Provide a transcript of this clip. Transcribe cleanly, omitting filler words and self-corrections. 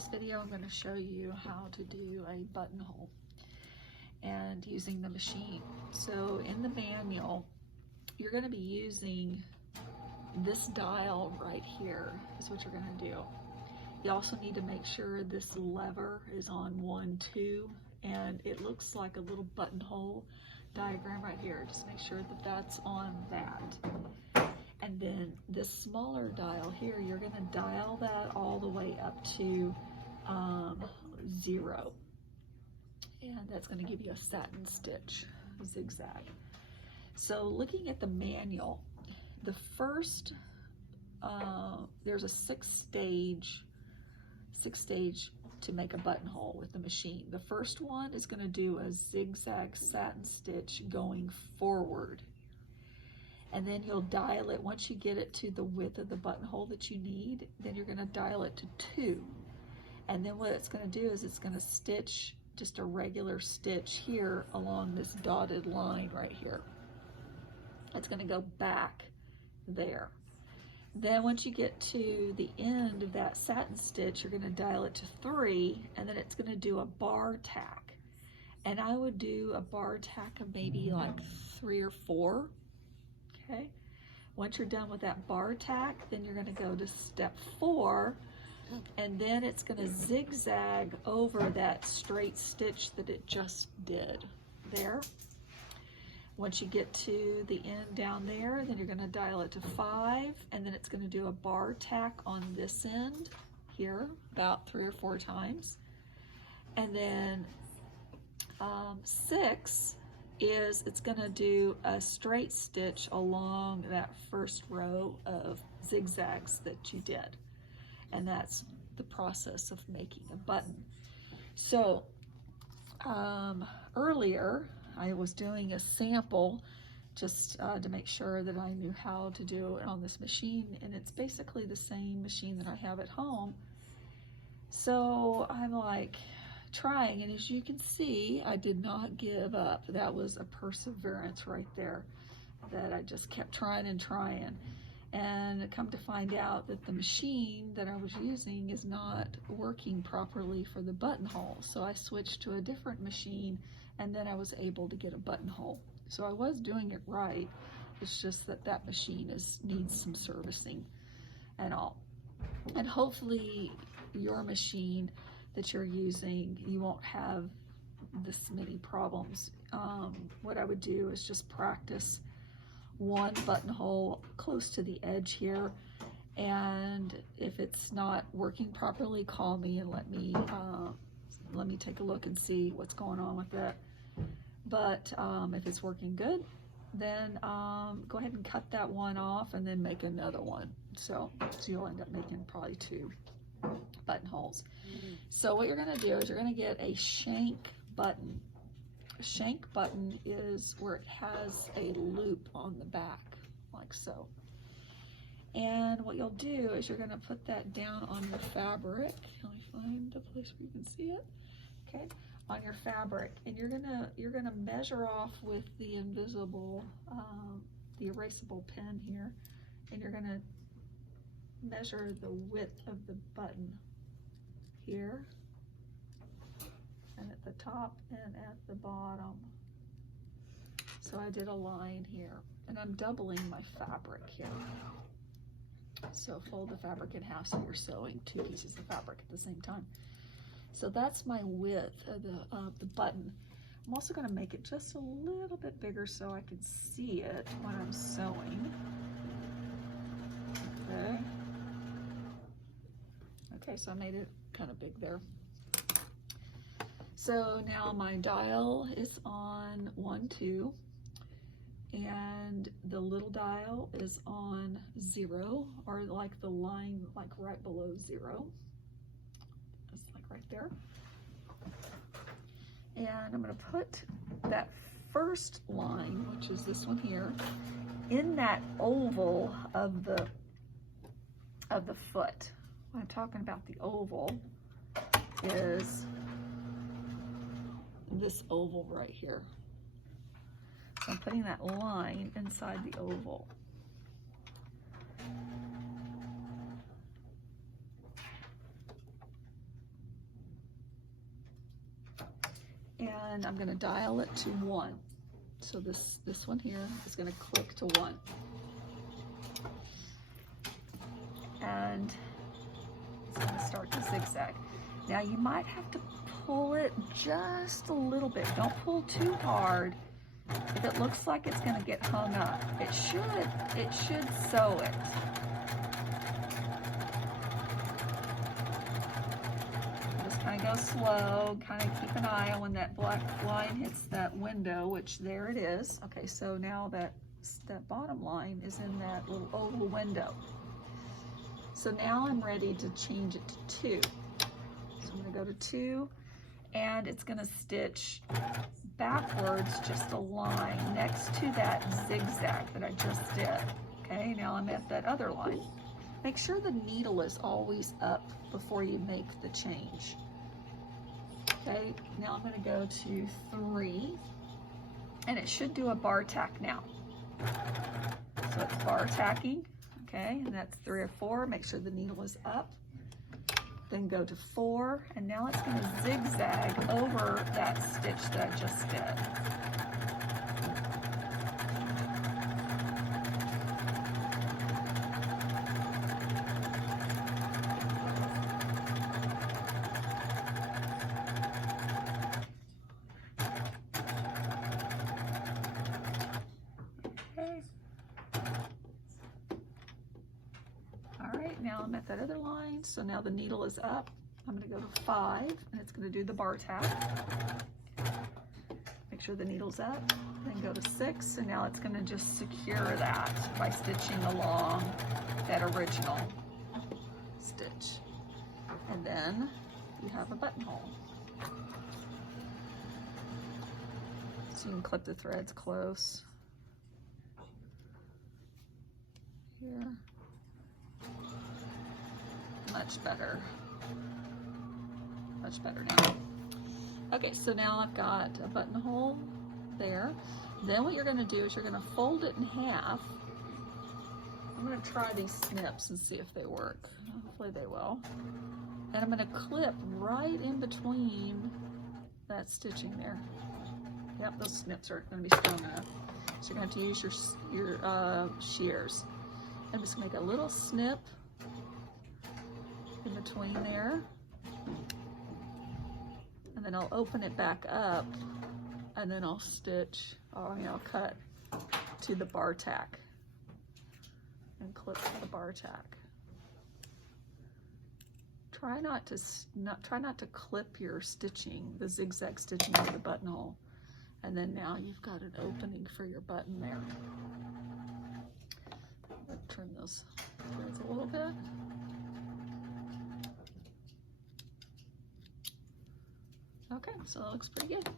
this video I'm going to show you how to do a buttonhole and using the machine. So in the manual, you're going to be using this dial right here is what you're going to do. You also need to make sure this lever is on 1, 2, and it looks like a little buttonhole diagram right here. Just make sure that that's on that. And then this smaller dial here, you're going to dial that all the way up to 0. And that's going to give you a satin stitch zigzag. So looking at the manual, the first, there's a six stage to make a buttonhole with the machine. The first one is going to do a zigzag satin stitch going forward. And then you'll dial it, once you get it to the width of the buttonhole that you need, then you're going to dial it to 2. And then what it's going to do is it's going to stitch just a regular stitch here along this dotted line right here. It's going to go back there. Then once you get to the end of that satin stitch, you're going to dial it to 3, and then it's going to do a bar tack. And I would do a bar tack of maybe like 3 or 4. Okay. Once you're done with that bar tack, then you're going to go to step 4, and then it's going to zigzag over that straight stitch that it just did there. Once you get to the end down there, then you're going to dial it to 5, and then it's going to do a bar tack on this end here about 3 or 4 times. And then 6 is it's going to do a straight stitch along that first row of zigzags that you did. And that's the process of making a button. So earlier I was doing a sample just to make sure that I knew how to do it on this machine, and it's basically the same machine that I have at home. So I'm like trying, and as you can see, I did not give up. That was a perseverance right there, that I just kept trying and trying. And come to find out that the machine that I was using is not working properly for the buttonhole. So I switched to a different machine, and then I was able to get a buttonhole. So I was doing it right. It's just that that machine needs some servicing and all. And hopefully your machine that you're using, you won't have this many problems. What I would do is just practice one buttonhole close to the edge here, and if it's not working properly, call me and let me take a look and see what's going on with it. But if it's working good, then go ahead and cut that one off and then make another one. So you'll end up making probably 2 buttonholes. So what you're going to do is you're going to get a shank button. A shank button is where it has a loop on the back, like so. And what you'll do is you're going to put that down on your fabric. Let me find a place where you can see it. Okay, on your fabric, and you're gonna measure off with the invisible, the erasable pen here, and you're gonna measure the width of the button here, and at the top and at the bottom. So I did a line here, and I'm doubling my fabric here. So fold the fabric in half so you're sewing 2 pieces of fabric at the same time. So that's my width of the button. I'm also going to make it just a little bit bigger so I can see it when I'm sewing. Okay. Okay, so I made it kind of big there. So now my dial is on 1, 2, and the little dial is on 0, or like the line like right below 0. Just like right there. And I'm going to put that first line, which is this one here, in that oval of the foot. When I'm talking about the oval is this oval right here. So I'm putting that line inside the oval. and I'm going to dial it to 1. So this one here is going to click to 1. And it's going to start to zigzag. Now you might have to pull it just a little bit. Don't pull too hard. If it looks like it's going to get hung up, it should sew it. Just kind of go slow, kind of keep an eye on when that black line hits that window, which there it is. Okay, so now that bottom line is in that little oval window. So now I'm ready to change it to 2. So I'm going to go to 2, and it's going to stitch backwards just a line next to that zigzag that I just did. Okay, now I'm at that other line. Make sure the needle is always up before you make the change. Okay, now I'm going to go to 3, and it should do a bar tack now. So it's bar tacking. Okay, and that's 3 or 4. Make sure the needle is up. Then go to 4, and now it's going to zigzag over that stitch that I just did. Okay. Now I'm at that other line, so now the needle is up. I'm going to go to 5, and it's going to do the bar tack. Make sure the needle's up, then go to 6, and now it's going to just secure that by stitching along that original stitch. And then you have a buttonhole. So you can clip the threads close here. Much better now. Okay, so now I've got a buttonhole there. Then what you're going to do is you're going to fold it in half. I'm going to try these snips and see if they work. Hopefully they will. And I'm going to clip right in between that stitching there. Yep, those snips aren't going to be strong enough. So you're going to have to use your shears. I'm just going to make a little snip in between there, and then I'll open it back up, and then I'll stitch, I'll cut to the bar tack and clip to the bar tack. Try not to clip your stitching, the zigzag stitching of the buttonhole, and then now you've got an opening for your button there. I'll trim those threads a little bit. Okay, so that looks pretty good.